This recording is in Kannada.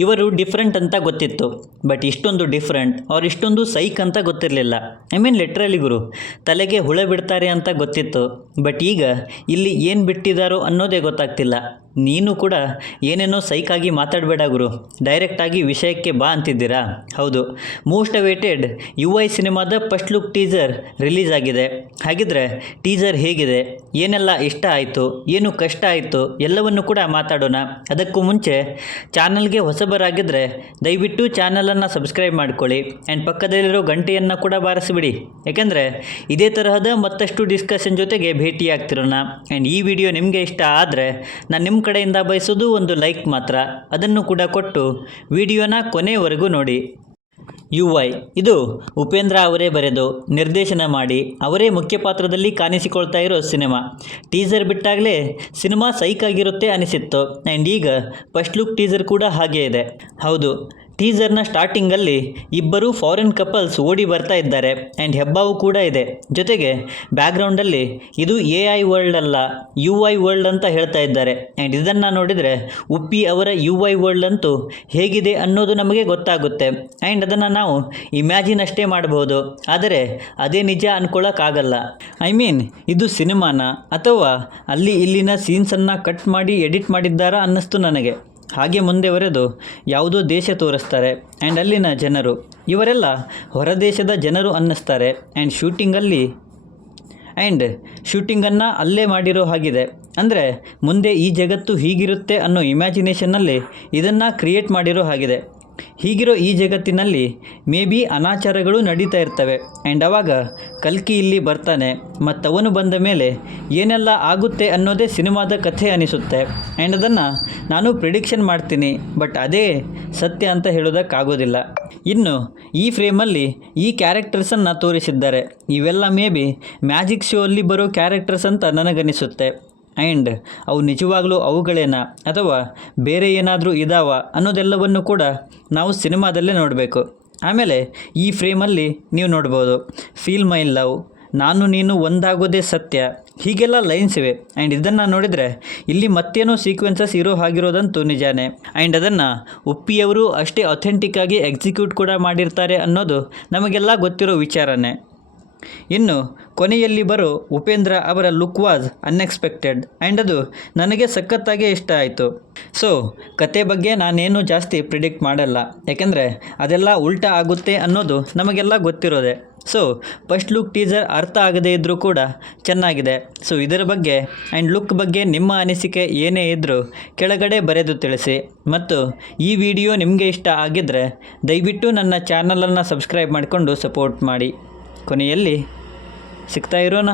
ಇವರು ಡಿಫ್ರೆಂಟ್ ಅಂತ ಗೊತ್ತಿತ್ತು, ಬಟ್ ಇಷ್ಟೊಂದು ಡಿಫ್ರೆಂಟ್ ಅವ್ರು ಇಷ್ಟೊಂದು ಸೈಕ್ ಅಂತ ಗೊತ್ತಿರಲಿಲ್ಲ. ಐ ಮೀನ್ ಲಿಟ್ರಲಿ ಗುರು, ತಲೆಗೆ ಹುಳ ಬಿಡ್ತಾರೆ ಅಂತ ಗೊತ್ತಿತ್ತು, ಬಟ್ ಈಗ ಇಲ್ಲಿ ಏನು ಬಿಟ್ಟಿದ್ದಾರೋ ಅನ್ನೋದೇ ಗೊತ್ತಾಗ್ತಿಲ್ಲ. ನೀನು ಕೂಡ ಏನೇನೋ ಸೈಕಾಗಿ ಮಾತಾಡಬೇಡ ಗುರು, ಡೈರೆಕ್ಟಾಗಿ ವಿಷಯಕ್ಕೆ ಬಾ ಅಂತಿದ್ದೀರಾ. ಹೌದು, ಮೋಸ್ಟ್ ಅವೇಟೆಡ್ UI ಸಿನಿಮಾದ ಫಸ್ಟ್ ಲುಕ್ ಟೀಸರ್ ರಿಲೀಸ್ ಆಗಿದೆ. ಹಾಗಿದ್ರೆ ಟೀಸರ್ ಹೇಗಿದೆ, ಏನೆಲ್ಲ ಇಷ್ಟ ಆಯಿತು, ಏನು ಕಷ್ಟ ಆಯಿತು ಎಲ್ಲವನ್ನು ಕೂಡ ಮಾತಾಡೋಣ. ಅದಕ್ಕೂ ಮುಂಚೆ ಚಾನಲ್ಗೆ ಹೊಸಬರಾಗಿದ್ದರೆ ದಯವಿಟ್ಟು ಚಾನಲನ್ನು ಸಬ್ಸ್ಕ್ರೈಬ್ ಮಾಡ್ಕೊಳ್ಳಿ ಆ್ಯಂಡ್ ಪಕ್ಕದಲ್ಲಿರೋ ಗಂಟೆಯನ್ನು ಕೂಡ ಬಾರಿಸಿಬಿಡಿ. ಯಾಕೆಂದರೆ ಇದೇ ತರಹದ ಮತ್ತಷ್ಟು ಡಿಸ್ಕಷನ್ ಜೊತೆಗೆ ಭೇಟಿಯಾಗ್ತಿರೋಣ. ಆ್ಯಂಡ್ ಈ ವಿಡಿಯೋ ನಿಮಗೆ ಇಷ್ಟ ಆದರೆ ನಾನು ನಿಮ್ಮ ಕಡೆಯಿಂದ ಬಯಸೋದು ಒಂದು ಲೈಕ್ ಮಾತ್ರ, ಅದನ್ನು ಕೂಡ ಕೊಟ್ಟು ವಿಡಿಯೋನ ಕೊನೆಯವರೆಗೂ ನೋಡಿ. UI ಇದು ಉಪೇಂದ್ರ ಅವರೇ ಬರೆದು ನಿರ್ದೇಶನ ಮಾಡಿ ಅವರೇ ಮುಖ್ಯ ಪಾತ್ರದಲ್ಲಿ ಕಾಣಿಸಿಕೊಳ್ತಾ ಇರೋ ಸಿನಿಮಾ. ಟೀಸರ್ ಬಿಟ್ಟಾಗಲೇ ಸಿನಿಮಾ ಸೈಕಾಗಿರುತ್ತೆ ಅನಿಸಿತ್ತು ಆ್ಯಂಡ್ ಈಗ ಫಸ್ಟ್ ಲುಕ್ ಟೀಸರ್ ಕೂಡ ಹಾಗೇ ಇದೆ. ಹೌದು, ಟೀಸರ್ನ ಸ್ಟಾರ್ಟಿಂಗಲ್ಲಿ ಇಬ್ಬರು ಫಾರಿನ್ ಕಪಲ್ಸ್ ಓಡಿ ಬರ್ತಾ ಇದ್ದಾರೆ ಆ್ಯಂಡ್ ಹೆಬ್ಬಾವು ಕೂಡ ಇದೆ. ಜೊತೆಗೆ ಬ್ಯಾಕ್ಗ್ರೌಂಡಲ್ಲಿ ಇದು AI ವರ್ಲ್ಡ್ ಅಲ್ಲ UI ವರ್ಲ್ಡ್ ಅಂತ ಹೇಳ್ತಾ ಇದ್ದಾರೆ. ಆ್ಯಂಡ್ ಇದನ್ನು ನೋಡಿದರೆ ಉಪ್ಪಿ ಅವರ UI ವರ್ಲ್ಡ್ ಅಂತೂ ಹೇಗಿದೆ ಅನ್ನೋದು ನಮಗೆ ಗೊತ್ತಾಗುತ್ತೆ. ಆ್ಯಂಡ್ ಅದನ್ನು ನಾವು ಇಮ್ಯಾಜಿನ್ ಅಷ್ಟೇ ಮಾಡಬಹುದು, ಆದರೆ ಅದೇ ನಿಜ ಅಂದ್ಕೊಳ್ಳೋಕ್ಕಾಗಲ್ಲ. ಐ ಮೀನ್ ಇದು ಸಿನಿಮಾನ ಅಥವಾ ಅಲ್ಲಿ ಇಲ್ಲಿನ ಸೀನ್ಸನ್ನು ಕಟ್ ಮಾಡಿ ಎಡಿಟ್ ಮಾಡಿದ್ದಾರಾ ಅನ್ನಿಸ್ತು ನನಗೆ. ಹಾಗೆ ಮುಂದೆ ಬರೆದು ಯಾವುದೋ ದೇಶ ತೋರಿಸ್ತಾರೆ ಆ್ಯಂಡ್ ಅಲ್ಲಿನ ಜನರು ಇವರೆಲ್ಲ ಹೊರದೇಶದ ಜನರು ಅನ್ನಿಸ್ತಾರೆ ಆ್ಯಂಡ್ ಶೂಟಿಂಗನ್ನು ಅಲ್ಲೇ ಮಾಡಿರೋ ಹಾಗಿದೆ. ಅಂದರೆ ಮುಂದೆ ಈ ಜಗತ್ತು ಹೀಗಿರುತ್ತೆ ಅನ್ನೋ ಇಮ್ಯಾಜಿನೇಷನ್ನಲ್ಲಿ ಇದನ್ನು ಕ್ರಿಯೇಟ್ ಮಾಡಿರೋ ಹಾಗಿದೆ. ಹೀಗಿರೋ ಈ ಜಗತ್ತಿನಲ್ಲಿ ಮೇ ಬಿ ಅನಾಚಾರಗಳು ನಡೀತಾ ಇರ್ತವೆ ಆ್ಯಂಡ್ ಆವಾಗ ಕಲ್ಕಿ ಇಲ್ಲಿ ಬರ್ತಾನೆ ಮತ್ತು ಅವನು ಬಂದ ಮೇಲೆ ಏನೆಲ್ಲ ಆಗುತ್ತೆ ಅನ್ನೋದೇ ಸಿನಿಮಾದ ಕಥೆ ಅನಿಸುತ್ತೆ. ಆ್ಯಂಡ್ ಅದನ್ನು ನಾನು ಪ್ರಿಡಿಕ್ಷನ್ ಮಾಡ್ತೀನಿ, ಬಟ್ ಅದೇ ಸತ್ಯ ಅಂತ ಹೇಳೋದಕ್ಕಾಗೋದಿಲ್ಲ. ಇನ್ನು ಈ ಫ್ರೇಮಲ್ಲಿ ಈ ಕ್ಯಾರೆಕ್ಟರ್ಸನ್ನು ತೋರಿಸಿದ್ದಾರೆ. ಇವೆಲ್ಲ ಮೇ ಬಿ ಮ್ಯಾಜಿಕ್ ಶೋ ಅಲ್ಲಿ ಬರೋ ಕ್ಯಾರೆಕ್ಟರ್ಸ್ ಅಂತ ನನಗನಿಸುತ್ತೆ. ಆ್ಯಂಡ್ ಅವು ನಿಜವಾಗ್ಲೂ ಅವುಗಳೇನಾ ಅಥವಾ ಬೇರೆ ಏನಾದರೂ ಇದಾವ ಅನ್ನೋದೆಲ್ಲವನ್ನು ಕೂಡ ನಾವು ಸಿನಿಮಾದಲ್ಲೇ ನೋಡಬೇಕು. ಆಮೇಲೆ ಈ ಫ್ರೇಮಲ್ಲಿ ನೀವು ನೋಡ್ಬೋದು, ಫೀಲ್ ಮೈ ಲವ್, ನಾನು ನೀನು ಒಂದಾಗೋದೇ ಸತ್ಯ, ಹೀಗೆಲ್ಲ ಲೈನ್ಸ್ ಇವೆ. ಆ್ಯಂಡ್ ಇದನ್ನು ನೋಡಿದರೆ ಇಲ್ಲಿ ಮತ್ತೇನೋ ಸೀಕ್ವೆನ್ಸಸ್ ಇರೋ ಹಾಗಿರೋದಂತೂ ನಿಜಾನೇ. ಆ್ಯಂಡ್ ಅದನ್ನು ಉಪ್ಪಿಯವರು ಅಷ್ಟೇ ಅಥೆಂಟಿಕ್ಕಾಗಿ ಎಕ್ಸಿಕ್ಯೂಟ್ ಕೂಡ ಮಾಡಿರ್ತಾರೆ ಅನ್ನೋದು ನಮಗೆಲ್ಲ ಗೊತ್ತಿರೋ ವಿಚಾರನೇ. ಇನ್ನು ಕೊನೆಯಲ್ಲಿ ಬರೋ ಉಪೇಂದ್ರ ಅವರ ಲುಕ್ ವಾಸ್ ಅನ್ಎಕ್ಸ್ಪೆಕ್ಟೆಡ್ ಆ್ಯಂಡ್ ಅದು ನನಗೆ ಸಖತ್ತಾಗೇ ಇಷ್ಟ ಆಯಿತು. ಸೊ ಕತೆ ಬಗ್ಗೆ ನಾನೇನು ಜಾಸ್ತಿ ಪ್ರಿಡಿಕ್ಟ್ ಮಾಡಲ್ಲ, ಯಾಕೆಂದರೆ ಅದೆಲ್ಲ ಉಲ್ಟಾ ಆಗುತ್ತೆ ಅನ್ನೋದು ನಮಗೆಲ್ಲ ಗೊತ್ತಿರೋದೆ. ಸೊ ಫಸ್ಟ್ ಲುಕ್ ಟೀಸರ್ ಅರ್ಥ ಆಗದೇ ಇದ್ದರೂ ಕೂಡ ಚೆನ್ನಾಗಿದೆ. ಸೊ ಇದರ ಬಗ್ಗೆ ಆ್ಯಂಡ್ ಲುಕ್ ಬಗ್ಗೆ ನಿಮ್ಮ ಅನಿಸಿಕೆ ಏನೇ ಇದ್ದರೂ ಕೆಳಗಡೆ ಬರೆದು ತಿಳಿಸಿ. ಮತ್ತು ಈ ವಿಡಿಯೋ ನಿಮಗೆ ಇಷ್ಟ ಆಗಿದ್ದರೆ ದಯವಿಟ್ಟು ನನ್ನ ಚಾನಲನ್ನು ಸಬ್ಸ್ಕ್ರೈಬ್ ಮಾಡಿಕೊಂಡು ಸಪೋರ್ಟ್ ಮಾಡಿ. ಕೊನೆಯಲ್ಲಿ ಸಿಗ್ತಾ ಇರೋಣ.